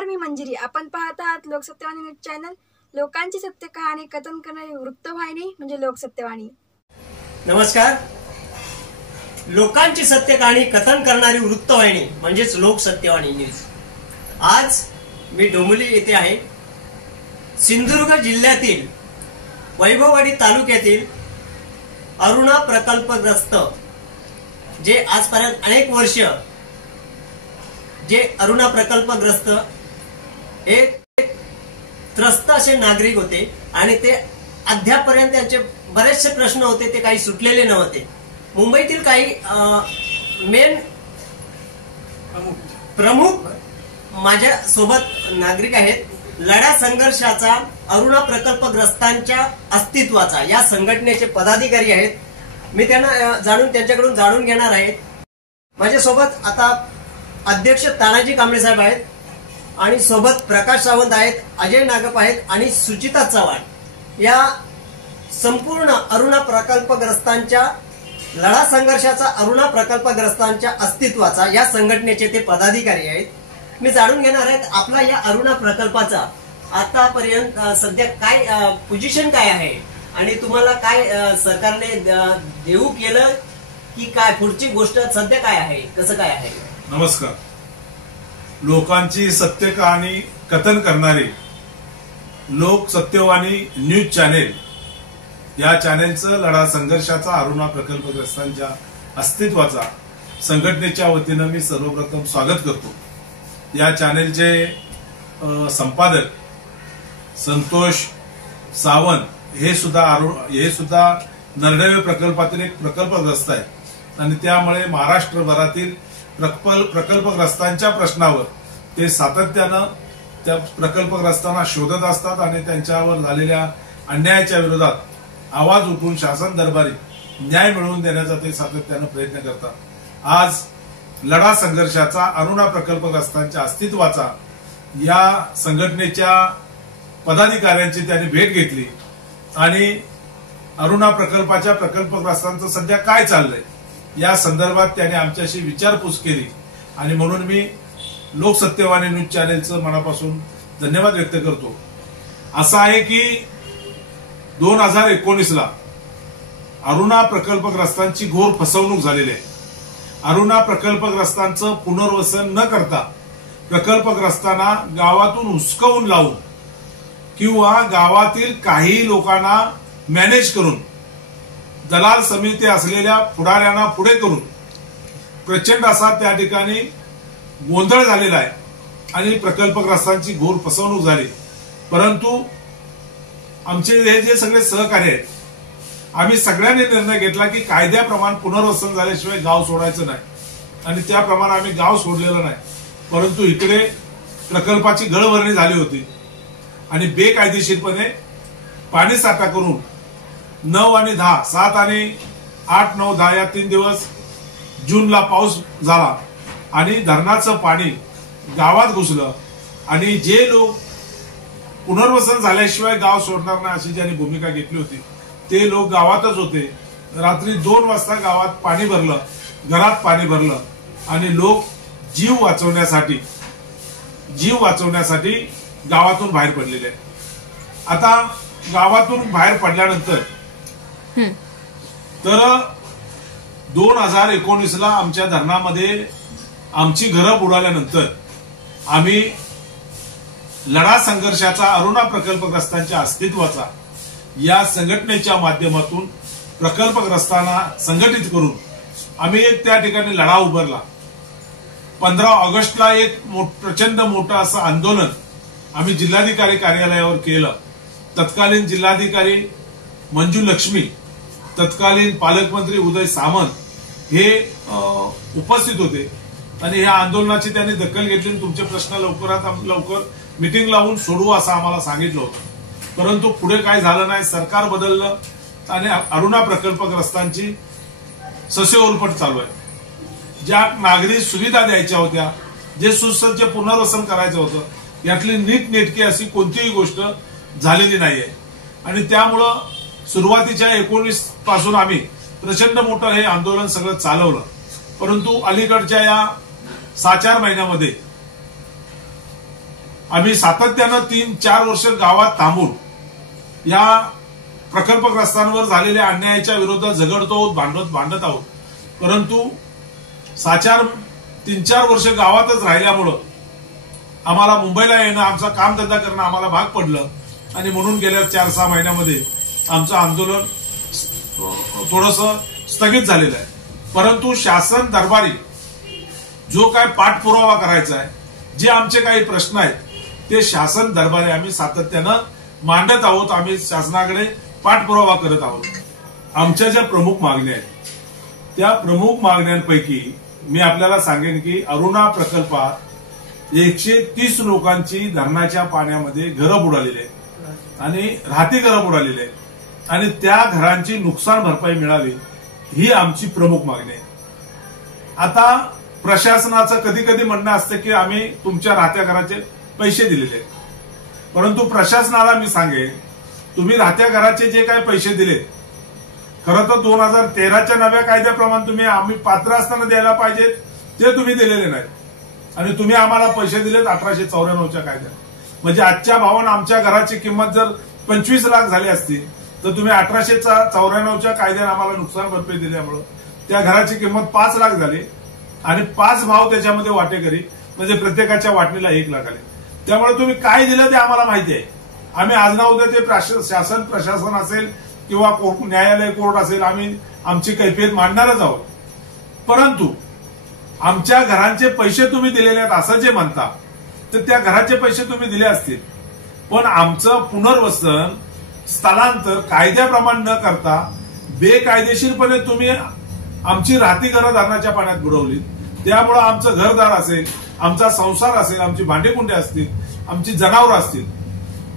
नमस्कार, मी मंजिरी. आपण पाहत आहात लोकसत्यवाणी न्यूज चॅनल. लोकांची सत्य कहाणी कथन करणारी वृत्तवाहिनी म्हणजे लोकसत्यवाणी. नमस्कार. लोकांची सत्य कहाणी कथन करणारी वृत्तवाहिनी म्हणजेच लोकसत्यवाणी न्यूज. आज मी डोंबिवली येथे आहे. सिंधुदुर्ग जिल्ह्यातील वैभववाडी तालुक्यातील अरुणा प्रकल्पग्रस्त जे आजपर्यंत अनेक वर्ष जे अरुणा प्रकल्पग्रस्त हे त्रस्त असे नागरिक होते आणि ते अद्यापर्यंत त्यांचे बरेचसे प्रश्न होते, ते काही सुटलेले नव्हते. मुंबईतील काही मेन प्रमुख माझ्या सोबत नागरिक आहेत. लढा संघर्षाचा अरुणा प्रकल्पग्रस्तांच्या अस्तित्वाचा या संघटनेचे पदाधिकारी आहेत. मी त्यांना त्यांच्याकडून जाणून घेणार आहे. माझ्यासोबत आता अध्यक्ष तानाजी कांबळे साहेब आहेत आणि सोबत प्रकाश सावंत आहेत, अजय नागप आहेत आणि सुचिता चव्हाण. या संपूर्ण अरुणा प्रकल्पग्रस्तांच्या लढा संघर्षाचा अरुणा प्रकल्पग्रस्तांच्या अस्तित्वाचा या संघटनेचे ते पदाधिकारी आहेत. मी जाणून घेणार आहेत आपला या अरुणा प्रकल्पाचा आतापर्यंत सध्या काय पोझिशन काय आहे आणि तुम्हाला काय सरकारने देऊ केलं की काय, पुढची गोष्ट सध्या काय आहे, कसं काय आहे. नमस्कार. लोकांची सत्य कहाणी कथन करणारी लोक सत्यवाणी न्यूज चॅनेल या चॅनेलचं लढा संघर्षाचा अरुणा प्रकल्पग्रस्तांच्या अस्तित्वाचा संघटनेच्या वतीनं मी सर्वप्रथम स्वागत करतो. या चॅनेलचे संपादक संतोष सावंत हे सुद्धा नरडेवे प्रकल्पातील एक प्रकल्पग्रस्त आहेत आणि त्यामुळे महाराष्ट्रभरातील प्रकल्पग्रस्तांच्या प्रश्नावर ते सातत्यानं त्या प्रकल्पग्रस्तांना शोधत असतात आणि त्यांच्यावर झालेल्या अन्यायाच्या विरोधात आवाज उठवून शासन दरबारी न्याय मिळवून देण्याचा ते सातत्यानं प्रयत्न करतात. आज लढा संघर्षाचा अरुणा प्रकल्पग्रस्तांच्या अस्तित्वाचा या संघटनेच्या पदाधिकाऱ्यांची त्यांनी भेट घेतली आणि अरुणा प्रकल्पाच्या प्रकल्पग्रस्तांचं सध्या काय चाललंय या संदर्भात त्याने आमच्याशी विचारपूस केली आणि म्हणून मी लोकसत्यवाणी न्यूज चॅनेलचं मनापासून धन्यवाद व्यक्त करतो. असं आहे की 2019ला अरुणा प्रकल्पग्रस्तांची घोर फसवणूक झालेली आहे. अरुणा प्रकल्पग्रस्तांचं पुनर्वसन न करता प्रकल्पग्रस्तांना गावातून हुसकावून लावून किंवा गावातील काही लोकांना मॅनेज करून दलाल समिती असलेल्या पुढाऱ्यांना पुढे करून प्रचंड असा त्या ठिकाणी गोंधळ झालेला आहे आणि प्रकल्पग्रस्तांची घोर फसवणूक झाली. परंतु आमचे हे जे सगळे सहकारी आहेत, आम्ही सगळ्यांनी निर्णय घेतला की कायद्याप्रमाणे पुनर्वसन झाल्याशिवाय गाव सोडायचं नाही आणि त्याप्रमाणे आम्ही गाव सोडलेलं नाही. परंतु इकडे प्रकल्पाची गळभरणी झाली होती आणि बेकायदेशीरपणे पाणी साठा करून 9 आणि 10, 7 आणि 8, 9, 10 या 3 दिवस जूनला पाऊस झाला आणि धरणाचं पाणी गावात घुसलं आणि जे लोक पुनर्वसन झाल्याशिवाय गाव सोडणार नाही अशी ज्यांनी भूमिका घेतली होती ते लोक गावातच होते. रात्री 2 वाजता गावात पाणी भरलं, घरात पाणी भरलं आणि लोक जीव वाचवण्यासाठी गावातून बाहेर पडलेले आहेत. आता गावातून बाहेर पडल्यानंतर तर 2019ला आमच्या धरणामध्ये आमची घरं बुडाल्यानंतर आम्ही लढा संघर्षाचा अरुणा प्रकल्पग्रस्तांच्या अस्तित्वाचा या संघटनेच्या माध्यमातून प्रकल्पग्रस्तांना संघटित करून आम्ही एक त्या ठिकाणी लढा उभारला. 15 ऑगस्टला एक प्रचंड मोठं असं आंदोलन आम्ही जिल्हाधिकारी कार्यालयावर केलं. तत्कालीन जिल्हाधिकारी मंजू लक्ष्मी, तत्कालीन पालकमंत्री उदय सामंत हे उपस्थित होते आणि या आंदोलनाची त्यांनी दखल घेतली. तुमचे प्रश्न लवकरात लवकर मिटिंग लावून सोडवू असं आम्हाला सांगितलं होतं. परंतु पुढे काय झालं नाही. सरकार बदललं आणि अरुणा प्रकल्पग्रस्तांची ससेउलपट चालू आहे. ज्या नागरी सुविधा द्यायच्या होत्या, जे सुसज्ज पुनर्वसन करायचं होतं, यातली नीटनेटकी अशी कोणतीही गोष्ट झालेली नाहीये आणि त्यामुळं सुरुवातीच्या 19 पासून आम्ही प्रचंड मोठं हे आंदोलन सगळं चालवलं. परंतु अलीकडच्या या 6-4 महिन्यामध्ये आम्ही सातत्यानं 3-4 वर्ष गावात थांबून या प्रकल्पग्रस्तांवर झालेल्या अन्यायाच्या विरोधात झगडतो भांडत आहोत. परंतु 3-4 वर्ष गावातच राहिल्यामुळं आम्हाला मुंबईला येणं, आमचा कामधंदा करणं आम्हाला भाग पडलं आणि म्हणून गेल्या 4-6 महिन्यामध्ये आमचं आंदोलन थोडंसं स्थगित झालेलं आहे. परंतु शासन दरबारी जो काय पाठपुरावा करायचा आहे, जे आमचे काही प्रश्न आहेत ते शासन दरबारी आम्ही सातत्यानं मांडत आहोत. आम्ही शासनाकडे पाठपुरावा करत आहोत. आमच्या ज्या प्रमुख मागण्या आहेत त्या प्रमुख मागण्यांपैकी मी आपल्याला सांगेन की अरुणा प्रकल्पात 130 लोकांची धरणाच्या पाण्यामध्ये घरं बुडालेली आहेत आणि राहती घरं बुडालेली आहेत आणि त्या घरांची नुकसान भरपाई मिळावी ही आमची प्रमुख मागणी आहे. आता प्रशासनाचं कधी कधी म्हणणं असतं की आम्ही तुमच्या राहत्या घराचे पैसे दिलेले आहेत. परंतु प्रशासनाला मी सांगेन, तुम्ही राहत्या घराचे जे काही पैसे दिले, खरं तर 2013च्या नव्या कायद्याप्रमाणे तुम्ही आम्ही पात्र असताना द्यायला पाहिजेत ते तुम्ही दिलेले नाहीत आणि तुम्ही आम्हाला पैसे दिलेत 1894च्या कायद्यात. म्हणजे आजच्या भावानं आमच्या घराची किंमत जर 25 लाख झाली असती तर तुम्ही 1894च्या कायद्याने आम्हाला नुकसान भरपाई दिल्यामुळं त्या घराची किंमत 5 लाख झाली आणि 5 भाव त्याच्यामध्ये वाटेकरी, म्हणजे प्रत्येकाच्या वाटणीला 1 लाख आले. त्यामुळे तुम्ही काय दिलं ते आम्हाला माहिती आहे. आम्ही आज ना उद्या ते शासन प्रशासन असेल किंवा न्यायालय कोर्ट असेल, आम्ही आमची कैफियत मांडणारच आहोत. परंतु आमच्या घरांचे पैसे तुम्ही दिलेले आहेत असं जे म्हणता, तर त्या घराचे पैसे तुम्ही दिले असतील, पण आमचं पुनर्वसन स्थलांतर कायद्याप्रमाणे न करता बेकायदेशीरपणे तुम्ही आमची राहती घरं धरणाच्या पाण्यात बुडवली. त्यामुळं आमचं घरदार असेल, आमचा संसार असेल, आमची भांडेकुंडे असतील, आमची जनावरं असतील,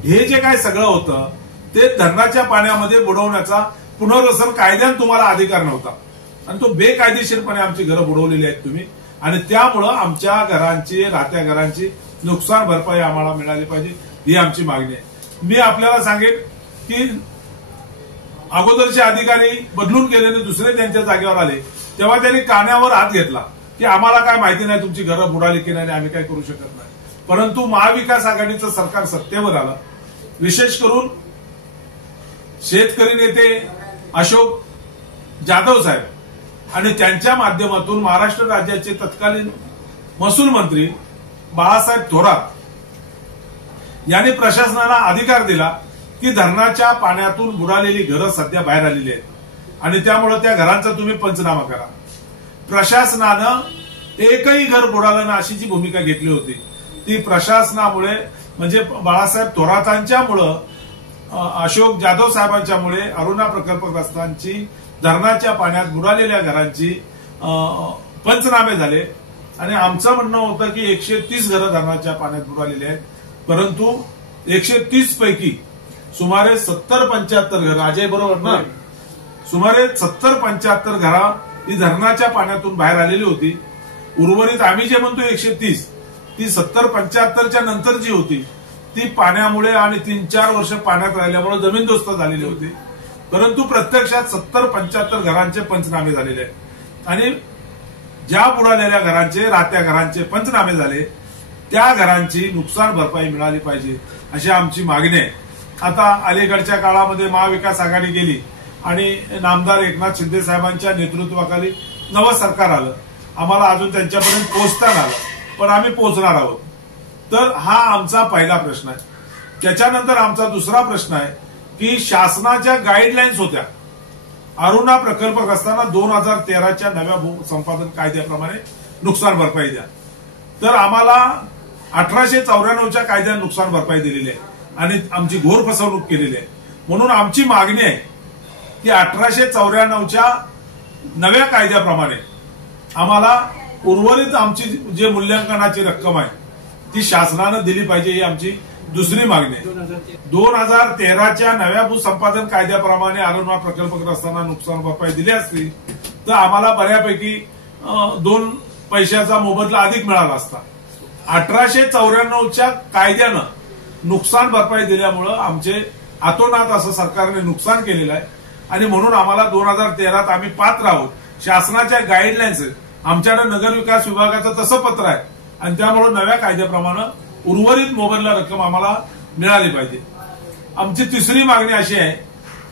हे जे काय सगळं होतं ते धरणाच्या पाण्यामध्ये बुडवण्याचा पुनर्वसन कायद्याने तुम्हाला अधिकार नव्हता आणि तो बेकायदेशीरपणे आमची घरं बुडवलेली आहेत तुम्ही. आणि त्यामुळं आमच्या घरांची, राहत्या घरांची नुकसान भरपाई आम्हाला मिळाली पाहिजे ही आमची मागणी आहे. मी आपल्याला सांगेन की अगोदरचे अधिकारी बदलून गेलेले दुसरे त्यांच्या जागेवर आले तेव्हा त्यांनी कानावर हात घेतला की आम्हाला काय माहिती नाही तुमची घरं बुडाली की नाही, आम्ही काय करू शकत नाही. परंतु महाविकास आघाडीचं सरकार सत्तेवर आलं. विशेष करून शेतकरी नेते अशोक जाधव साहेब आणि त्यांच्या माध्यमातून महाराष्ट्र राज्याचे तत्कालीन महसूल मंत्री बाळासाहेब थोरात यांनी प्रशासनाला अधिकार दिला की धरणाच्या पाण्यातून बुडालेली घरं सध्या बाहेर आलेली आहेत आणि त्यामुळे त्या घरांचा तुम्ही पंचनामा करा. प्रशासनानं एकही घर बुडालं ना अशी जी भूमिका घेतली होती ती प्रशासनामुळे, म्हणजे बाळासाहेब थोरातांच्यामुळं, अशोक जाधव साहेबांच्यामुळे अरुणा प्रकल्पग्रस्तांची धरणाच्या पाण्यात बुडालेल्या घरांची पंचनामे झाले आणि आमचं म्हणणं होतं की 130 घरं धरणाच्या पाण्यात बुडालेली आहेत. परंतु 130 पैकी सुमारे 70-75 घरं, अजय बरोबर ना, सुमारे 70-75 घरं ही धरणाच्या पाण्यातून बाहेर आलेली होती. उर्वरित आम्ही जे म्हणतो 130, ती 70-75च्या नंतर जी होती ती पाण्यामुळे आणि 3-4 वर्ष पाण्यात राहिल्यामुळे जमीनदोस्त झालेली होती. परंतु प्रत्यक्षात 70-75 घरांचे पंचनामे झालेले आहेत आणि ज्या बुडालेल्या घरांचे, राहत्या घरांचे पंचनामे झाले त्या घरांची नुकसान भरपाई मिळाली पाहिजे अशी आमची मागणी आहे. आता अलीकडच्या काळामध्ये महाविकास आघाडी गेली आणि नामदार एकनाथ शिंदे साहेबांच्या नेतृत्वाखाली नवं सरकार आलं. आम्हाला अजून त्यांच्यापर्यंत पोहोचता आलं, पण आम्ही पोहोचणार आहोत. तर हा आमचा पहिला प्रश्न आहे. त्याच्यानंतर आमचा दुसरा प्रश्न आहे की शासनाच्या गाईडलाईन्स होत्या अरुणा प्रकल्पग्रस्तांना 2013च्या नव्या भूसंपादन कायद्याप्रमाणे नुकसान भरपाई द्या. तर आम्हाला 1894च्या कायद्याने नुकसान भरपाई दिलेली आहे आणि आमची घोर फसवणूक केलेली आहे. म्हणून आमची मागणी आहे की 1894च्या नव्या कायद्याप्रमाणे आम्हाला उर्वरित आमची जे मूल्यांकनाची रक्कम आहे ती शासनानं दिली पाहिजे ही आमची दुसरी मागणी आहे. 2013च्या नव्या भूसंपादन कायद्याप्रमाणे अरुणा प्रकल्पग्रस्तांना नुकसान भरपाई दिली असती तर आम्हाला बऱ्यापैकी 2 पैशाचा मोबदला अधिक मिळाला असता. 1894च्या कायद्यानं नुकसान भरपाई दिल्यामुळं आमचे अतोनात असं सरकारने नुकसान केलेलं आहे आणि म्हणून आम्हाला 2013 आम्ही पात्र आहोत. शासनाच्या गाईडलाईन्स आहेत, आमच्याकडे नगर विकास विभागाचं तसं पत्र आहे आणि त्यामुळे नव्या कायद्याप्रमाणे उर्वरित मोबदला रक्कम आम्हाला मिळाली पाहिजे. आमची तिसरी मागणी अशी आहे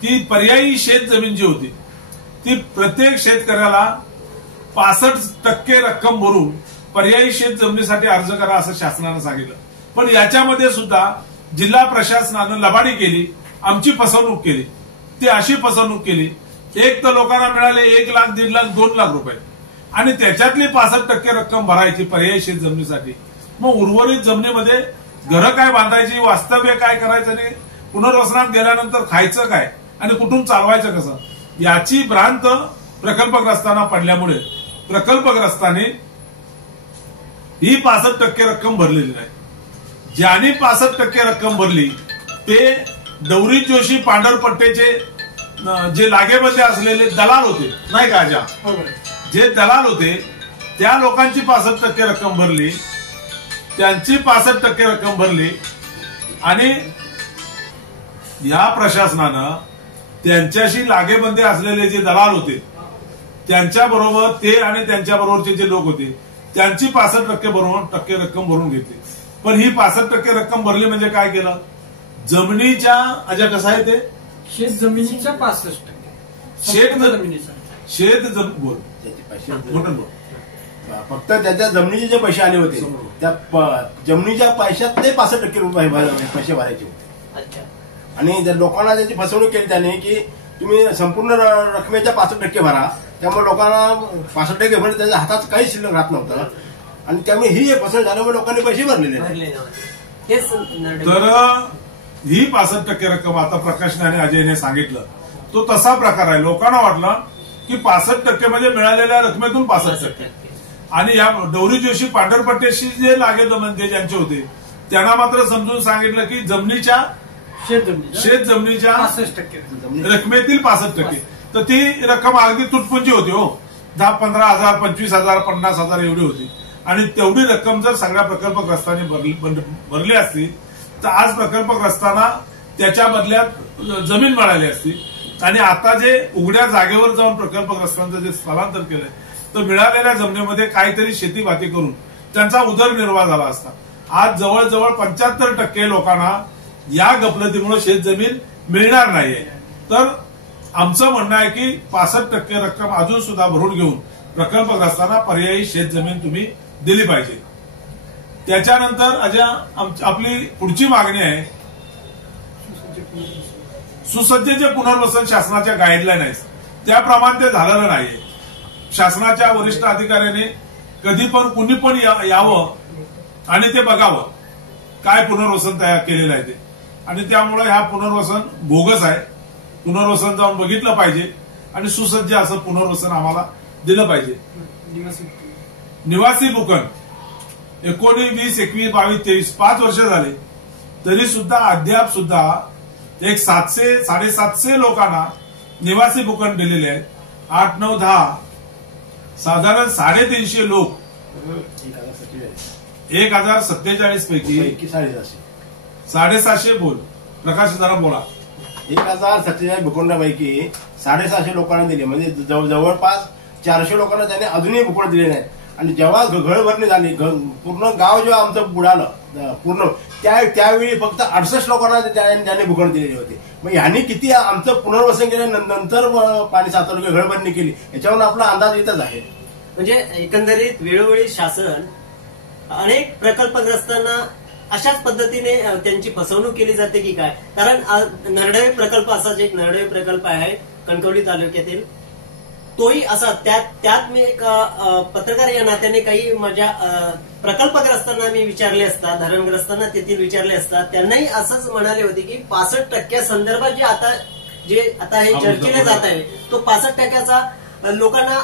की पर्यायी शेत जमीन जी होती ती प्रत्येक शेतकऱ्याला 65% रक्कम भरून पर्यायी शेत जमिनीसाठी अर्ज करा असं शासनानं सांगितलं. पण याच्यामध्ये सुद्धा जिल्हा प्रशासनानं लबाडी केली, आमची फसवणूक केली. ती अशी फसवणूक केली, एक तर लोकांना मिळाले 1 लाख, 1.5 लाख, 2 लाख रुपये आणि त्याच्यातली 65% रक्कम भरायची पर्यायी शेत जमिनीसाठी. मग उर्वरित जमिनीमध्ये घरं काय बांधायची, वास्तव्य काय करायचं आणि पुनर्वसनात गेल्यानंतर खायचं काय आणि कुठून चालवायचं कसं, याची भ्रांत प्रकल्पग्रस्तांना पडल्यामुळे प्रकल्पग्रस्तांनी ही 65% रक्कम भरलेली नाही. ज्यांनी 65% रक्कम भरली ते डवरी जोशी पांढरपट्टेचे जे लागेबंदे असलेले दलाल होते नाही का, जे दलाल होते त्या लोकांची 65% रक्कम भरली, त्यांची 65% रक्कम भरली आणि या प्रशासनानं त्यांच्याशी लागेबंदे असलेले जे दलाल होते त्यांच्याबरोबर ते आणि त्यांच्या बरोबरचे जे लोक होते त्यांची 65% रक्कम भरून घेतली. पण ही 65% रक्कम भरली म्हणजे काय केलं, जमिनीच्या अजा कसं आहे ते शेत जमिनीच्या 65% शेत बोल फक्त त्याच्या जमिनीचे जे पैसे आले होते त्या जमिनीच्या पैशात ते 65% रुपये पैसे भरायचे होते. आणि लोकांना त्याची फसवणूक केली त्याने की तुम्ही संपूर्ण रकमेच्या 65% भरा. त्यामुळे लोकांना 65% भरले, त्याच्या हातात काही शिल्लक राहत नव्हतं आणि त्यामुळे ही फसवणूक झाल्यामुळे लोकांनी पैसे भरलेले नाही. तर ही 65% रक्कम आता प्रकाशने आणि अजयने सांगितलं तो तसा प्रकार आहे. लोकांना वाटलं की 65% म्हणजे मिळालेल्या रकमेतून 65% आणि या डवरी जोशी पांढरपट्टेशी जे लागेबंदे ज्यांचे होते त्यांना मात्र समजून सांगितलं की जमिनीच्या शेत जमिनीच्या 65% रकमेतील 65%. तर ती रक्कम अगदी तुटपुंजी होती हो, 10-15 हजार, 25,000, 50,000 एवढी होती. आणि तेवढी रक्कम जर सगळ्या प्रकल्पग्रस्तांनी भरली असती तर आज प्रकल्पग्रस्तांना त्याच्या बदल्यात जमीन मिळाली असती. आणि आता जे उघड्या जागेवर जाऊन प्रकल्पग्रस्तांचं जे स्थलांतर केलंय तर मिळालेल्या जमिनीमध्ये काहीतरी शेतीभाती करून त्यांचा उदरनिर्वाह झाला असता. आज जवळजवळ 75% लोकांना या गफलतीमुळे शेतजमीन मिळणार नाहीये. तर आमचं म्हणणं आहे की 65% रक्कम अजून सुद्धा भरून घेऊन प्रकल्पग्रस्तांना पर्यायी शेतजमीन तुम्ही दिली पाहिजे. त्याच्यानंतर आपली पुढची मागणी आहे सुसज्जेचे पुनर्वसन शासनाच्या गाईडलाईन आहेत त्याप्रमाणे ते झालेलं नाहीये. शासनाच्या वरिष्ठ अधिकाऱ्याने कधी पण कुणी पण यावं आणि ते बघावं काय पुनर्वसन तयार केलेलं आहे ते. आणि त्यामुळे हा पुनर्वसन बोगस आहे. पुनर्वसन जाऊन बघितलं पाहिजे आणि सुसज्ज असं पुनर्वसन आम्हाला दिलं पाहिजे. निवासी भूखंड 19, 20, 21, 22, 23 5 वर्ष झाले तरी सुद्धा अद्याप सुद्धा एक 700-750 लोकांना निवासी भूखंड दिलेले आहेत. 8, 9, 10 साधारण 350 लोक 1047 पैकी 750 बोल प्रकाश जरा बोला 1047 भूखंडापैकी 750 लोकांना दिले म्हणजे जवळपास 400 लोकांना त्याने अजूनही भूखंड दिले नाहीत. आणि जेव्हा घळभरणी झाली पूर्ण गाव जेव्हा आमचं बुडालं पूर्ण त्यावेळी फक्त 68 लोकांना त्याने भूखंड दिलेले होते. मग ह्यांनी किती आमचं पुनर्वसन केल्यानंतर पाणी साचवलं किंवा घळभरणी केली याच्यावर आपला अंदाज येतच आहे. म्हणजे एकंदरीत वेळोवेळी शासन अनेक प्रकल्पग्रस्तांना अशाच पद्धतीने त्यांची फसवणूक केली जाते की काय. कारण नरडवे प्रकल्प असाच एक नरडवे प्रकल्प आहे कणकवली तालुक्यातील, तोही असा त्यात मी एक पत्रकार या नात्याने काही माझ्या प्रकल्पग्रस्तांना मी विचारले असता, धरणग्रस्तांना तेथील विचारले असता त्यांनाही असंच म्हणाले होते की 65% संदर्भात जे आता हे चर्चेले जात आहे तो 65%चा लोकांना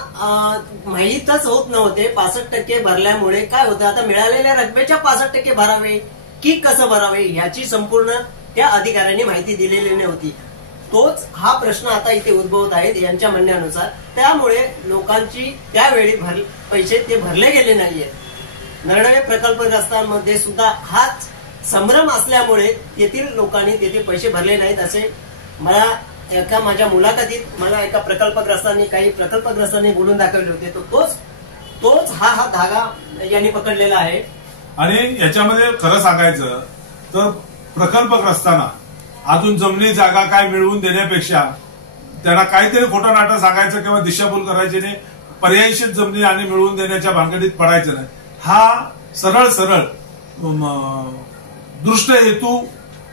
माहीतच होत नव्हते. 65% भरल्यामुळे काय होतं, आता मिळालेल्या रकमेच्या 65% भरावे की कसं भरावे याची संपूर्ण त्या अधिकाऱ्यांनी माहिती दिलेली नव्हती. तोच हा प्रश्न आता इथे उद्भवत आहेत यांच्या म्हणण्यानुसार. त्यामुळे लोकांची त्यावेळी पैसे ते भरले गेले नाहीये. नरडवे प्रकल्पग्रस्तांमध्ये सुद्धा हाच संभ्रम असल्यामुळे तेथील लोकांनी तेथे पैसे भरले नाहीत असे मला एका माझ्या मुलाखतीत मला एका काही प्रकल्पग्रस्तांनी बोलून दाखवले होते. तोच हा धागा यांनी पकडलेला आहे. आणि याच्यामध्ये खरं सांगायचं तर प्रकल्पग्रस्तांना अजून जमिनी जागा काय मिळवून देण्यापेक्षा त्यांना काहीतरी खोटं नाटं सांगायचं किंवा दिशाभूल करायची नाही, पर्यायीशीर जमिनी आणि मिळवून देण्याच्या भानगडीत पडायचं नाही. हा सरळ सरळ दृष्ट हेतू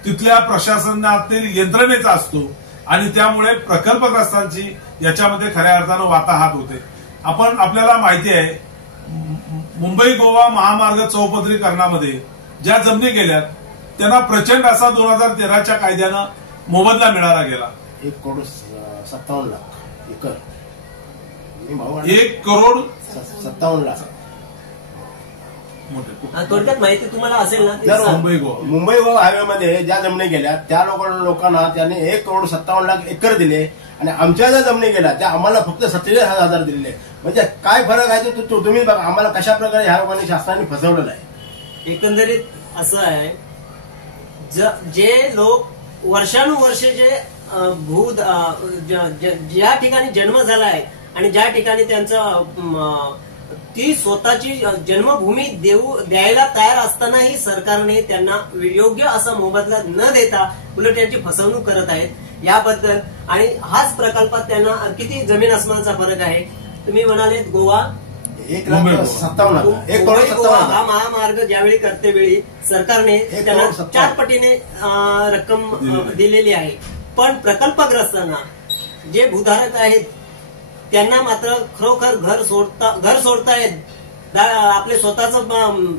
तिथल्या प्रशासनातील यंत्रणेचा असतो आणि त्यामुळे प्रकल्पग्रस्तांची याच्यामध्ये खऱ्या अर्थानं वाताहात होते. आपल्याला माहिती आहे मुंबई गोवा महामार्ग चौपदरीकरणामध्ये ज्या जमिनी गेल्यात त्यांना प्रचंड असा 2013च्या कायद्यानं मोबदला मिळाला गेला. 1,57,00,000 एकर. 1,57,00,000 थोडक्यात माहिती तुम्हाला असेल ना जर मुंबई गोवा हायवेमध्ये ज्या जमिनी गेल्या त्या लोकांना त्यांनी 1,57,00,000 एकर दिले आणि आमच्या ज्या जमिनी गेल्या त्या आम्हाला फक्त 47,000 दिलेले. म्हणजे काय फरक आहे ते तुम्ही बघा. आम्हाला कशा प्रकारे ह्या लोकांनी शासनाने फसवलेलं आहे. एकंदरीत असं आहे, जे लोक वर्षानुवर्षे जे ज्या ठिकाणी जन्म झाला आहे आणि ज्या ठिकाणी त्यांचं ती स्वतःची जन्मभूमी द्यायला तयार असतानाही सरकारने त्यांना योग्य असा मोबदला न देता उलट त्यांची फसवणूक करत आहेत याबद्दल. आणि हाच प्रकल्पात त्यांना किती जमीन आसमानाचा फरक आहे. तुम्ही म्हणाले गोवा 1,57,00,000 हा महामार्ग ज्यावेळी करतेवेळी सरकारने त्यांना 4 पटीने रक्कम दिलेली आहे. पण प्रकल्पग्रस्तांना जे भूधारक आहेत त्यांना मात्र खरोखर घर सोडतायत. आपले स्वतःच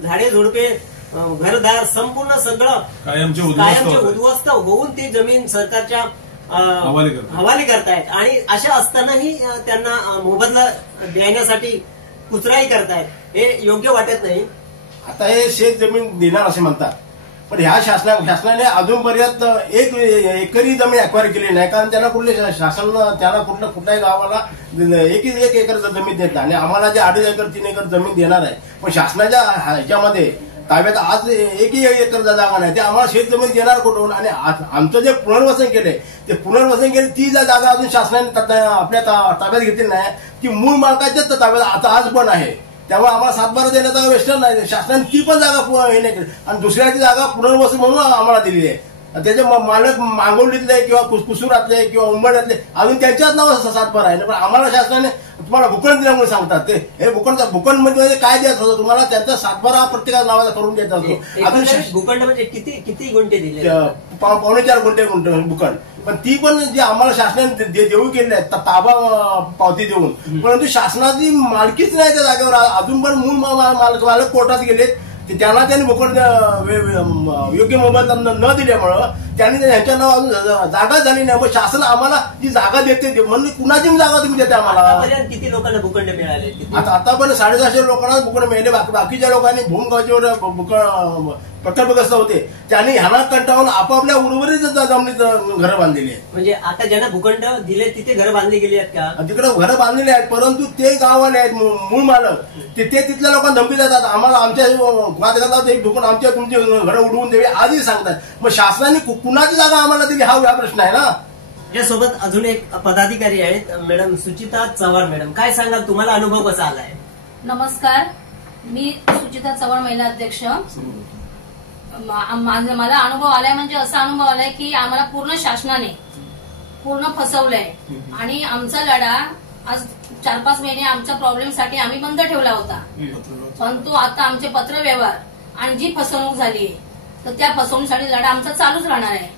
झाडे झुडपे घरदार संपूर्ण सगळं कायमचे उद्ध्वस्त होऊन ती जमीन सरकारच्या हवाली करतायत आणि अशा असतानाही त्यांना मोबदला देण्यासाठी कुचराई करतायत. हे योग्य वाटत नाही. आता हे शेत जमीन देणार असे म्हणतात, पण ह्या शासनाने अजूनपर्यंत 1 एकरी जमीन अक्वायर केली नाही. कारण त्यांना कुठल्याही गावाला 1 एकर जमीन देत नाही आणि आम्हाला जे 2.5 एकर 3 एकर जमीन देणार आहे. पण शासनाच्या ह्याच्यामध्ये ताब्यात आज 1 एकर जागा नाही. ते आम्हाला शेत जमीन देणार कुठून. आणि आमचं जे पुनर्वसन केलंय ते पुनर्वसन केले ती जागा अजून शासनाने आपल्या ताब्यात घेतली नाही. ती मूळ मालकाच्याच ताब्यात आता आज पण आहे. त्यामुळे आम्हाला 7-12 देण्याचा वेस्टर्न नाही. शासनाने ती पण जागा हे नाही केली आणि दुसऱ्याची जागा पुनर्वसन म्हणून आम्हाला दिलेली आहे. त्याचे मालक मांगवलीतले किंवा कुसुरातले किंवा उंबड्यातले अजून त्यांच्याच नावाचा 7-12 आहे. पण आम्हाला शासनाने तुम्हाला भूखंड दिल्यामुळे सांगतात ते हे भूखंड म्हणजे काय द्यायचं होतं तुम्हाला. त्यांचा 7-12 प्रत्येका नावाचा करून द्यायचा असतो. अजून भूखंड म्हणजे किती गुंठे दिले? 4.25 गुंठे भूखंड. पण ती पण जे आम्हाला शासनाने देऊ केले आहेत ताबा पावती देऊन, परंतु शासनाची मालकीच नाही त्या जागेवर. अजून पण मूळ मालक कोर्टात गेलेत. त्यांनी भूखंड योग्य मोबदला न दिल्यामुळं त्यांनी त्यांच्या नाव अजून जागा झाली नाही. मग शासन आम्हाला जी जागा देते म्हणजे कुणाची जागा तुम्ही देते आम्हाला. किती लोकांना भूखंड मिळाले? आता पण 750 लोकांना भूखंड मिळाले. बाकीच्या लोकांनी भूमगावच्यावर प्रकल्पग्रस्त होते त्यांनी ह्याला कंटाळून आपापल्या उर्वरित जमिनीत घरं बांधलेली आहेत. म्हणजे आता ज्यांना भूखंड दिले तिथे घरं बांधली गेली आहेत का? तिकडे घरं बांधलेली आहेत, परंतु ते गाववाले आहेत मूळ मालक ते तिथल्या लोकांना धमकी देतात. आम्हाला आमच्या भूखंड आमच्या तुमची घरं उडवून द्यावी आधी सांगतात. मग शासनाने कुणाची जागा आम्हाला दिली हा प्रश्न आहे ना. यासोबत अजून एक पदाधिकारी आहेत मॅडम सुचिता चव्हाण. मॅडम काय सांगाल, तुम्हाला अनुभव कसा आलाय? नमस्कार, मी सुचिता चव्हाण महिला अध्यक्ष. मला अनुभव आलाय म्हणजे असा अनुभव आलाय की आम्हाला पूर्ण शासनाने पूर्ण फसवलंय आणि आमचा लढा आज 4-5 महिने आमच्या प्रॉब्लेमसाठी आम्ही बंद ठेवला होता. परंतु आता आमचे पत्र व्यवहार आणि जी फसवणूक झाली तर त्या फसवणुकीसाठी लढा आमचा चालूच राहणार आहे.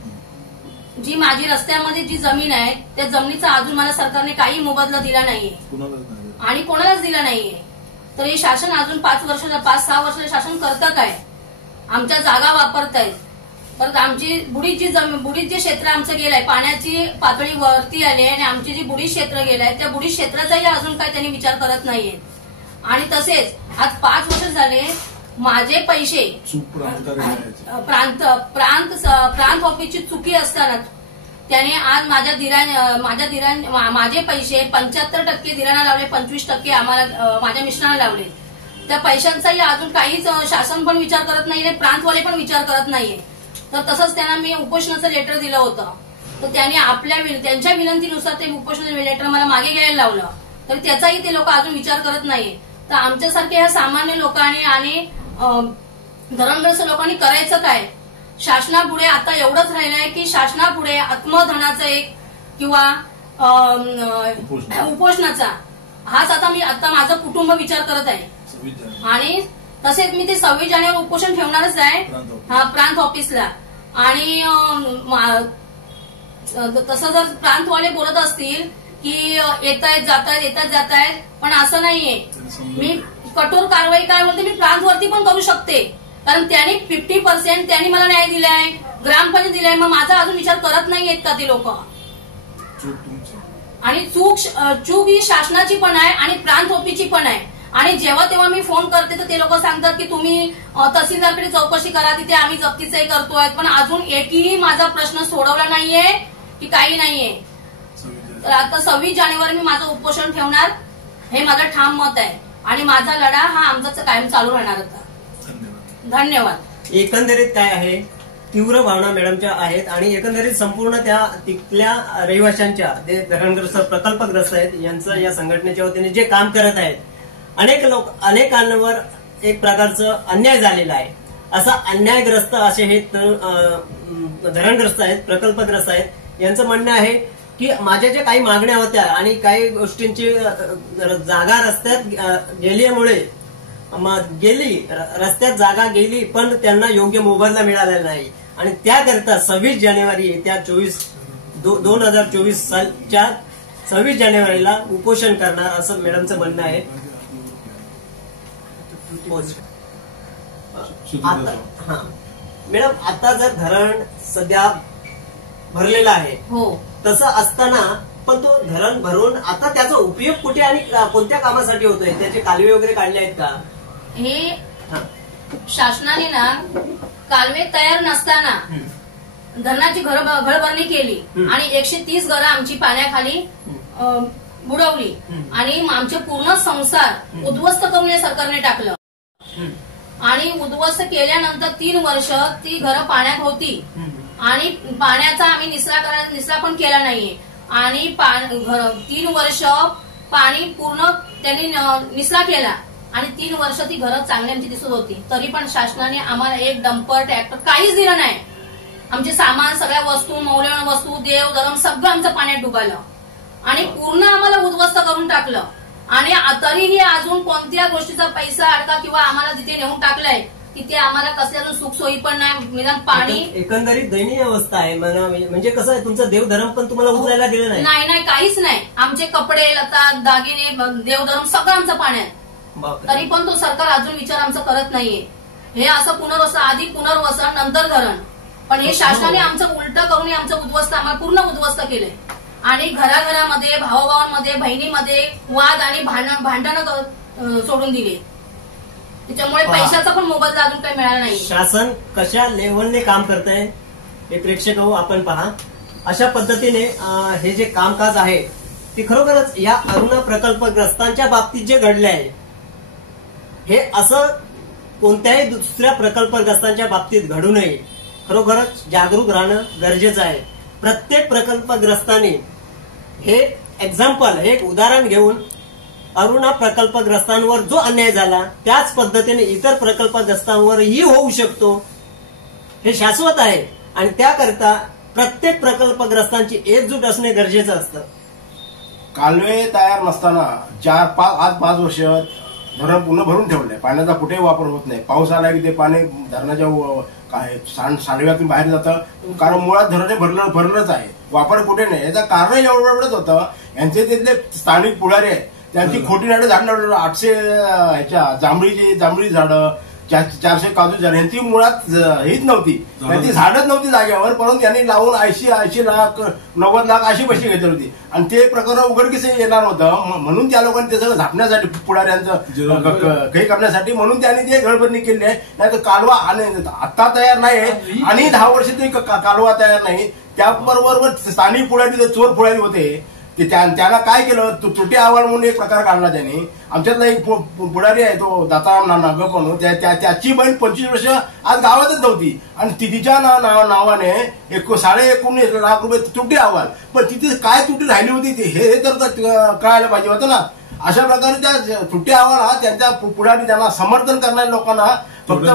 जी माझी रस्त्यामध्ये जी जमीन आहे त्या जमिनीचा अजून मला सरकारने काही मोबदला दिला नाहीये आणि कोणालाच दिला नाहीये. तर हे शासन अजून 5-6 वर्ष शासन करतं काय? आमच्या जागा वापरतायत. परत आमची बुडीत जे क्षेत्र आमचं गेलंय, पाण्याची पातळी वरती आली आणि आमची जी बुडीत क्षेत्र गेलंय त्या बुडीत क्षेत्राचाही अजून काय त्यांनी विचार करत नाहीये. आणि तसेच आज 5 वर्ष झाले माझे पैसे प्रांत ऑफिसची चुकी असताना त्याने आज माझे पैसे 75% दिरांना लावले, 25% आम्हाला माझ्या मिस्टरांना लावले. त्या पैशांचाही अजून काहीच शासन पण विचार करत नाहीये, प्रांतवाले पण विचार करत नाहीये. तर तसंच त्यांना मी उपोषणाचं लेटर दिलं होतं. तर त्यांनी त्यांच्या विनंतीनुसार ते उपोषणाचं लेटर मला मागे घ्यायला लावलं. तर त्याचाही ते लोक अजून विचार करत नाहीये. तर आमच्यासारख्या ह्या सामान्य लोकांनी आणि धरणग्रस्त लोकांनी करायचं काय? शासनापुढे आता एवढंच राहिलंय की शासनापुढे आत्मधनाचं एक किंवा उपोषणाचा हाच आता माझं कुटुंब विचार करत आहे आणि तसेच मी ते 26 जानेवारी उपोषण ठेवणारच आहे प्रांत ऑफिसला. आणि तसं जर प्रांतवाले बोलत असतील की येत आहेत पण असं नाहीये. मी कठोर कारवाई काय बोलते मी प्रांतवरती पण करू शकते कारण त्यांनी 50% त्यांनी मला न्याय दिलाय, ग्रामपंचायत दिलाय. मग माझा अजून विचार करत नाहीयेत का ते लोक? आणि चूक ही शासनाची पण आहे आणि प्रांत ऑफिसची पण आहे. आणि जेव्हा तेव्हा मी फोन करते तर ते लोक सांगतात की तुम्ही तहसीलदारकडे चौकशी करा, तिथे आम्ही जप्तीचंही करतोय. पण अजून एकही माझा प्रश्न सोडवला नाहीये की काही नाहीये. तर आता 26 जानेवारी मी माझं उपोषण ठेवणार हे माझं ठाम मत आहे आणि माझा लढा हा आमचा कायम चालू राहणार होता. धन्यवाद. एकंदरीत काय आहे, तीव्र भावना मॅडमच्या आहेत आणि एकंदरीत संपूर्ण त्या तिथल्या रहिवाशांच्या जे धरणग्रस्त प्रकल्पग्रस्त आहेत यांचं या संघटनेच्या वतीने जे काम करत आहेत, अनेकांवर एक प्रकारचं अन्याय झालेला आहे. असा अन्यायग्रस्त असे हे धरणग्रस्त आहेत, प्रकल्पग्रस्त आहेत. यांचं म्हणणं आहे की माझ्या ज्या काही मागण्या होत्या आणि काही गोष्टींची जागा रस्त्यात गेल्यामुळे रस्त्यात जागा गेली पण त्यांना योग्य मोबदला मिळालेला नाही आणि त्याकरता 26 जानेवारी येत्या 2024 सालच्या 26 जानेवारीला उपोषण करणार असं मॅडमचं म्हणणं आहे. मॅडम आता जर धरण सध्या भरलेलं आहे हो तसं असताना पण तो धरण भरून आता त्याचा उपयोग कुठे आणि कोणत्या कामासाठी होतोय? त्याचे कालवे वगैरे काढले आहेत का? हे शासनाने ना कालवे तयार नसताना धरणाची घरभरणी केली आणि 130 घरं आमची पाण्याखाली बुडवली आणि आमचे पूर्ण संसार उद्ध्वस्त करून या सरकारने टाकलं. आणि उद्ध्वस्त केल्यानंतर 3 वर्ष ती घरं पाण्यात होती आणि पाण्याचा आम्ही निचरा पण केला नाहीये. आणि 3 वर्ष पाणी पूर्ण त्यांनी निचरा केला आणि 3 वर्ष ती घरं चांगली आमची दिसत होती. तरी पण शासनाने आम्हाला एक डंपर ट्रॅक्टर काहीच दिलं नाही. आमचे सामान, सगळ्या वस्तू, मौल्यवान वस्तू, देव धर्म सगळं आमचं पाण्यात डुबालं आणि पूर्ण आम्हाला उद्ध्वस्त करून टाकलं. आणि तरीही अजून कोणत्या गोष्टीचा पैसा अडका किंवा आम्हाला जिथे नेऊन टाकलंय तिथे आम्हाला कसली अजून सुखसोयी पण नाही. निदान पाणी एकंदरीत दयनीय अवस्था आहे. म्हणजे कसं आहे तुमचं देवधर्म पण तुम्हाला उचलायला दिलं नाही? नाही काहीच नाही. आमचे कपडे, लता, दागिने, देवधर्म सगळं आमचं पाण्यात. तरी पण तो सरकार अजून विचार आमचा करत नाहीये. हे असं पुनर्वसन, आधी पुनर्वसन नंतर धरण, पण हे शासनाने आमचं उलट करून आमचं उद्ध्वस्त, आम्हाला पूर्ण उद्ध्वस्त केलंय. आणि घराघरामध्ये, भावाभावांमध्ये, बहिणीमध्ये वाद आणि भांडणं सोडून दिले. त्याच्यामुळे पैशाचा पण मोबदला अजून काही मिळाला नाही. शासन कशा लेव्हलने काम करत आहे हे प्रेक्षक हो आपण पहा. अशा पद्धतीने हे जे कामकाज आहे ते खरोखरच या अरुणा प्रकल्पग्रस्तांच्या बाबतीत जे घडले आहे हे असं कोणत्याही दुसऱ्या प्रकल्पग्रस्तांच्या बाबतीत घडू नये. खरोखरच जागरूक राहणं गरजेचं आहे. प्रत्येक प्रकल्पग्रस्तांनी हे एक्झाम्पल, हे एक उदाहरण घेऊन अरुणा प्रकल्पग्रस्तांवर जो अन्याय झाला त्याच पद्धतीने इतर प्रकल्पग्रस्तांवरही होऊ शकतो हे शाश्वत आहे. आणि त्याकरता प्रत्येक प्रकल्पग्रस्तांची एकजूट असणे गरजेचं असतं. कालवे तयार नसताना 5 वर्ष धरण पूर्ण भरून ठेवलंय. पाण्याचा कुठेही वापर होत नाही. पाऊस आला की ते पाणी धरणाच्या काय सांडव्यातून बाहेर जातं, कारण मुळात धरणे भरलंच आहे. वापर कुठे नाही. याचं कारण एवढंच होतं, यांचे तिथले स्थानिक पुढारी आहेत त्यांची खोटी झाडं झाडं 800 जांभळी झाडं, 400 काजू झाडं यांची मुळात हीच नव्हती. त्यांची झाडच नव्हती जागेवर, परंतु त्यांनी लावून 80 लाख 90 लाख अशी पैसे घेतली होती. आणि ते प्रकरण उघडकीस येणार होतं म्हणून त्या लोकांनी ते सगळं झापण्यासाठी, पुढाऱ्यांचं काही करण्यासाठी म्हणून त्यांनी ते घरभरणी केली आहे. नाही तर कालवा आता तयार नाही आणि 10 वर्ष तरी कालवा तयार नाही. त्याबरोबर स्थानिक पुढारी चोर पुढारी होते त्यांना काय केलं, त्रुटी अहवाल म्हणून एक प्रकार काढला त्यांनी. आमच्यातला एक पुढारी आहे तो दाताराम नागप म्हणून, त्याची बहीण 25 वर्ष आज गावातच नव्हती आणि तिच्या नावाने 19.5 लाख रुपये त्रुटी अहवाल. पण तिथे काय त्रुटी राहिली होती हे तर कळायला पाहिजे होतं ना. अशा प्रकारे त्या त्रुटी अहवाल हा त्यांच्या पुढारी त्यांना समर्थन करणाऱ्या लोकांना फक्त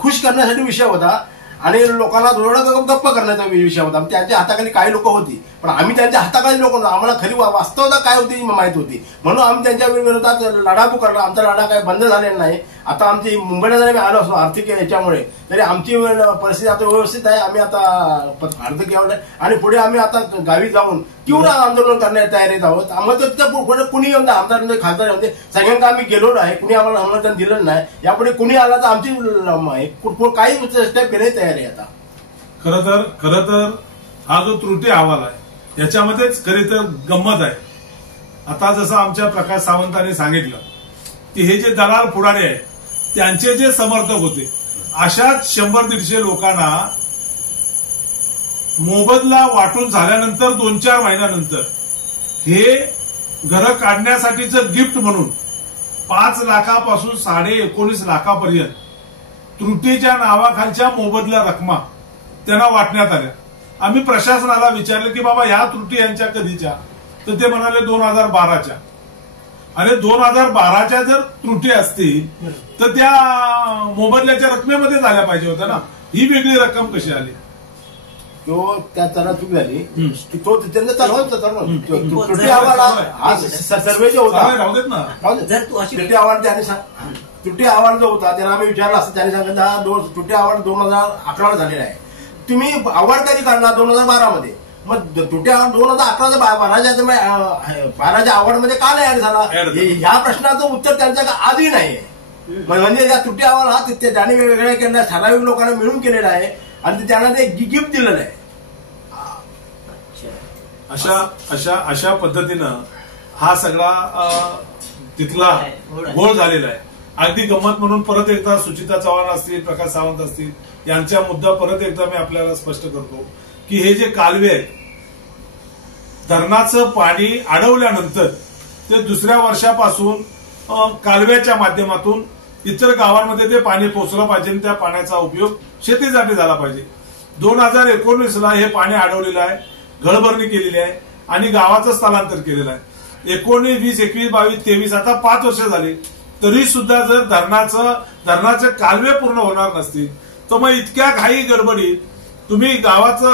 खुश करण्यासाठी विषय होता आणि लोकांना थोडं गप्प करण्याचा विषय होता. त्यांच्या हाताखाली काही लोक होती, पण आम्ही त्यांच्या हाताखाली लोक नव्हतो. आम्हाला खरी वास्तवता काय होती माहित होती, म्हणून आम्ही त्यांच्या विरोधात लढा पुकारला. आमचा लढा काही बंद झालेला नाही. आता आमची मुंबईला जरी आलो असतो आर्थिक याच्यामुळे, तरी आमची परिस्थिती आता व्यवस्थित आहे. आम्ही आता अर्ज केला आणि पुढे आम्ही आता गावी जाऊन तीव्र आंदोलन करण्याच्या तयारीत आहोत. आम्हाला पुढे कुणी येऊन आमदार खासदार होते सगळ्यांना आम्ही गेलो नाही, कुणी आम्हाला आमंत्रण दिलं नाही. यापुढे कुणी आला तर आमची काही स्टेप घेण्याची तयारी आहे. आता खरं तर हा जो त्रुटी अहवाल आहे याच्यामध्येच खरी तर गंमत आहे. आता जसं आमच्या प्रकाश सावंतांनी सांगितलं की हे जे दलाल पुढारी आहेत त्यांचे जे समर्थक होते अशाच 100-150 लोकांना मोबदला वाटून झाल्यानंतर 2-4 महिन्यानंतर हे घर काढण्यासाठीचं गिफ्ट म्हणून 5 लाखापासून 19.5 लाखापर्यंत त्रुटीच्या नावाखालच्या मोबदला रकमा त्यांना वाटण्यात आल्या. आम्ही प्रशासनाला विचारलं की बाबा ह्या त्रुटी यांच्या कधीच्या, तर ते म्हणाले 2012च्या. आणि 2012च्या जर त्रुटी असतील तर त्या मोबदल्याच्या रकमेमध्ये झाल्या पाहिजे होत्या ना. ही वेगळी रक्कम कशी आली? तो त्याला चूक झाली की तो त्यांना त्रुटी अहवाल हा सर्वे जो होता राहू देत ना. जर तू अशी त्रुटी अहवाल त्याने त्रुटी अहवाल जो होता त्यांना आम्ही विचारला असता. त्याने सांगितलं हा त्रुटी अहवाल 2011 झालेला आहे. तुम्ही अहवाल कधी काढला? 2012 मध्ये. मग त्रुटी अहवाल 2011-12च्या अहवाल मध्ये का नाही ऍड झाला? ह्या प्रश्नाचं उत्तर त्यांच्याकडे आजही नाही आहे. म्हणजे या त्रुटी अहवाल हा त्याने वेगवेगळ्या केलेला ठराविक लोकांना मिळून केलेला आहे आणि त्यांना ते गिफ्ट दिलेलं आहे. अशा पद्धतीनं हा सगळा तिथला घोळ झालेला आहे. अगदी गंमत म्हणून परत एकदा सुचिता चव्हाण असतील, प्रकाश सावंत असतील यांचा मुद्दा परत एकदा मी आपल्याला स्पष्ट करतो की हे जे कालवे आहेत धरणाचं पाणी अडवल्यानंतर ते दुसऱ्या वर्षापासून कालव्याच्या माध्यमातून इतर गावांमध्ये ते पाणी पोहोचलं पाहिजे आणि त्या पाण्याचा उपयोग शेतीसाठी झाला पाहिजे. 2019ला हे पाणी अडवलेलं आहे, घळभरणी केलेली आहे आणि गावाचं स्थलांतर केलेलं आहे. 19, 20, 21, 22, 23 आता 5 वर्ष झाली तरी सुद्धा जर धरणाचे कालवे पूर्ण होणार नसतील तर मग इतक्या घाई गडबडीत तुम्ही गावाचं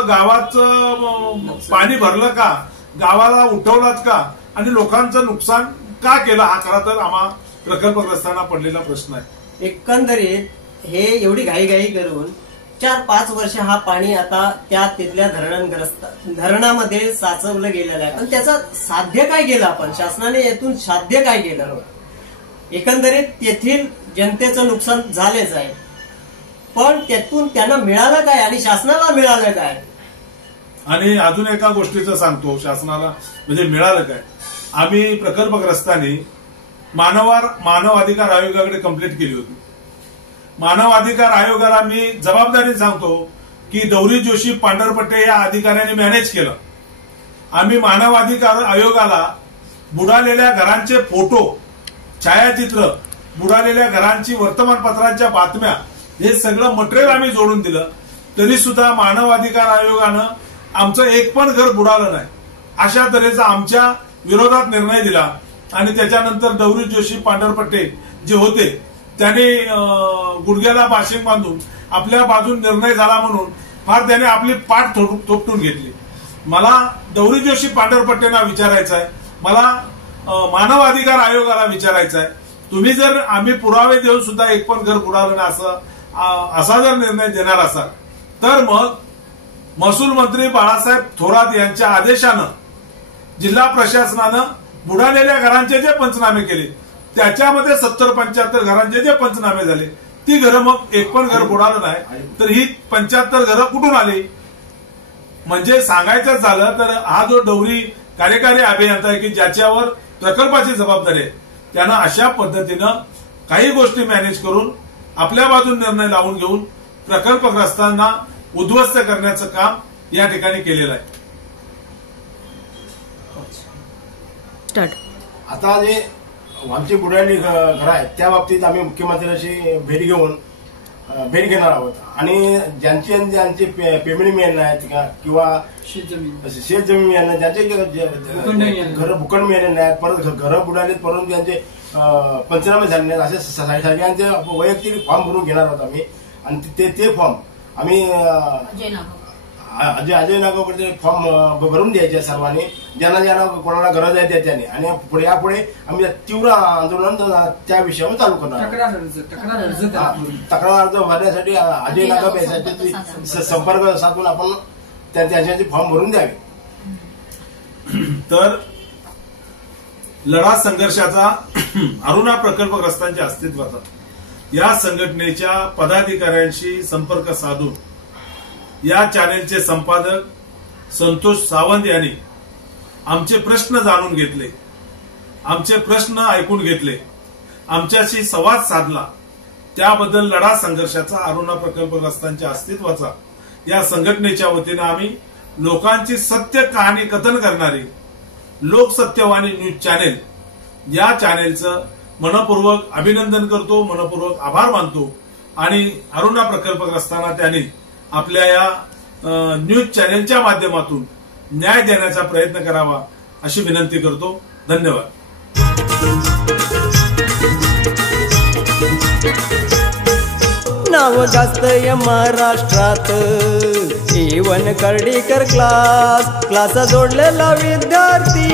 पाणी भरलं का, गावाला उठवलात का आणि लोकांचं नुकसान का केलं? हा खरा तर आम्हा प्रकल्पग्रस्तांना पडलेला प्रश्न आहे. एकंदरीत हे एवढी घाईघाई करून 4-5 वर्ष हा पाणी आता त्या तिथल्या धरणामध्ये साचवलं गेलेलं आहे. पण त्याचा साध्य काय केलं आपण? शासनाने यातून साध्य काय केलं? एकंदरीत तेथील जनतेचं नुकसान झालेच आहे, पण त्यातून त्यांना मिळालं काय आणि शासनाला मिळालं काय? आणि अजून एका गोष्टीचं सांगतो शासनाला म्हणजे मिळालं काय. आम्ही प्रकल्पग्रस्तांनी मानव अधिकार आयोगाकडे कंप्लेंट केली होती. मानव अधिकार आयोगाला मी जबाबदारी सांगतो की दौरी जोशी, पांढरपट्टे या अधिकाऱ्यांनी मॅनेज केलं. आम्ही मानव अधिकार आयोगाला बुडालेल्या घरांचे फोटो, छायाचित्र, बुडालेल्या घरांची वर्तमानपत्रांच्या बातम्या हे सगळं मटेरियल आम्ही जोडून दिलं. तरी सुद्धा मानव अधिकार आयोगानं आमचं एक पण घर बुडालं नाही अशा तऱ्हेचा आमच्या विरोधात निर्णय दिला. आणि त्याच्यानंतर दौरी जोशी, पांढरपट्टे जे होते त्यांनी गुडघ्याला बाशिंग बांधून आपल्या बाजून निर्णय झाला म्हणून फार त्याने आपली पाठ थोपटून घेतली. मला दौरी जोशी, पांढरपट्टेंना विचारायचं आहे, मला मानव अधिकार आयोगाला विचारायचं आहे, तुम्ही जर आम्ही पुरावे देऊन सुद्धा एक पण घर बुडालं नाही असा जर निर्णय देणार असाल तर मग महसूल मंत्री बाळासाहेब थोरात यांच्या आदेशानं जिल्हा प्रशासनानं बुडालेल्या घरांचे जे पंचनामे केले त्याच्यामध्ये 70-75 घरांचे जे पंचनामे झाले ती घरं, मग एक पण घर बुडालं नाही तर ही 75 घरं कुठून आली? म्हणजे सांगायचं झालं तर हा जो डवरी कार्यकारी अभियंता आहे की ज्याच्यावर प्रकल्पाची जबाबदारी आहे त्यानं अशा पद्धतीनं काही गोष्टी मॅनेज करून आपल्या बाजून निर्णय लावून घेऊन प्रकल्पग्रस्तांना उद्ध्वस्त करण्याचं काम या ठिकाणी केलेलं आहे. आता जे आमची बुडालेली घरं आहेत त्या बाबतीत आम्ही मुख्यमंत्र्यांशी भेट घेऊन भेट घेणार आहोत आणि ज्यांचे पेमेंट मिळणार नाहीत किंवा शेत जमीन मिळणार नाही, ज्यांचे घर भूखंड मिळाले नाही, परत घरं बुडाले परंतु ज्यांचे पंचनामे झाले नाहीत, असे सगळ्यांचे वैयक्तिक फॉर्म भरून घेणार आहोत आम्ही. आणि ते फॉर्म आम्ही अजय नागावकडे फॉर्म भरून द्यायचे सर्वांनी, ज्यांना कोणाला गरज आहे त्याने. आणि यापुढे आम्ही तीव्र आंदोलन त्या विषयावर चालू करणार. तक्रार अर्ज भरण्यासाठी अजय नागाव यांच्याशी संपर्क साधून आपण त्यांच्याशी फॉर्म भरून द्यावे. तर लढा संघर्षाचा अरुणा प्रकल्पग्रस्तांच्या अस्तित्वाचा या संघटनेच्या पदाधिकाऱ्यांशी संपर्क साधून या चॅनेलचे संपादक संतोष सावंत यांनी आमचे प्रश्न जाणून घेतले, आमचे प्रश्न ऐकून घेतले, आमच्याशी संवाद साधला. त्याबद्दल लढा संघर्षाचा अरुणा प्रकल्पग्रस्तांच्या अस्तित्वाचा या संघटनेच्या वतीनं आम्ही लोकांची सत्य कहाणी कथन करणारी लोकसत्यवाणी न्यूज चॅनेल या चॅनेलचं मनपूर्वक अभिनंदन करतो, मनपूर्वक आभार मानतो. आणि अरुणा प्रकल्पग्रस्तांना त्यांनी आपल्या या न्यूज चॅनेलच्या माध्यमातून न्याय देण्याचा प्रयत्न करावा अशी विनंती करतो. धन्यवाद. नाव गाजतंय महाराष्ट्रात A1 कर्डीकर क्लास जोडलेला विद्यार्थी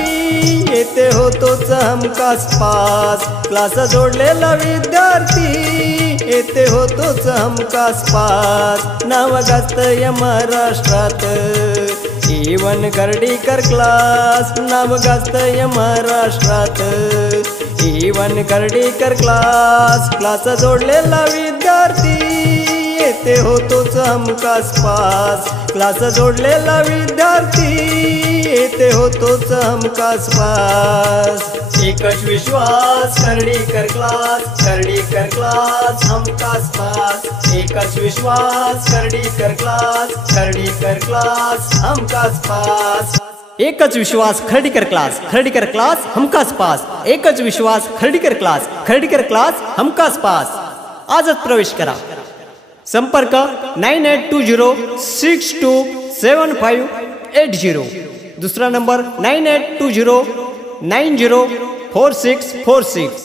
येथे होतोच हमखास पास. क्लास जोडलेला विद्यार्थी येथे होतोच हमखास पास. नाव गाजतंय महाराष्ट्रात A1 कर्डीकर क्लास, नाव गाजतंय महाराष्ट्रात A1 कर्डीकर क्लास जोडलेला विद्यार्थी येथे होतोच हमखास पास. क्लास जोडलेला विद्यार्थी येथे होतोच हमखास पास. एकच विश्वास कर्डीकर क्लास हमखास पास. एकच विश्वास कर्डीकर क्लास हमखास पास. एकच विश्वास खर्डीकर क्लास हमखास पास. एकच विश्वास खर्डीकर क्लास हमखास पास. आजच प्रवेश करा. संपर्क 9820627580. दुसरा नंबर 9820904646.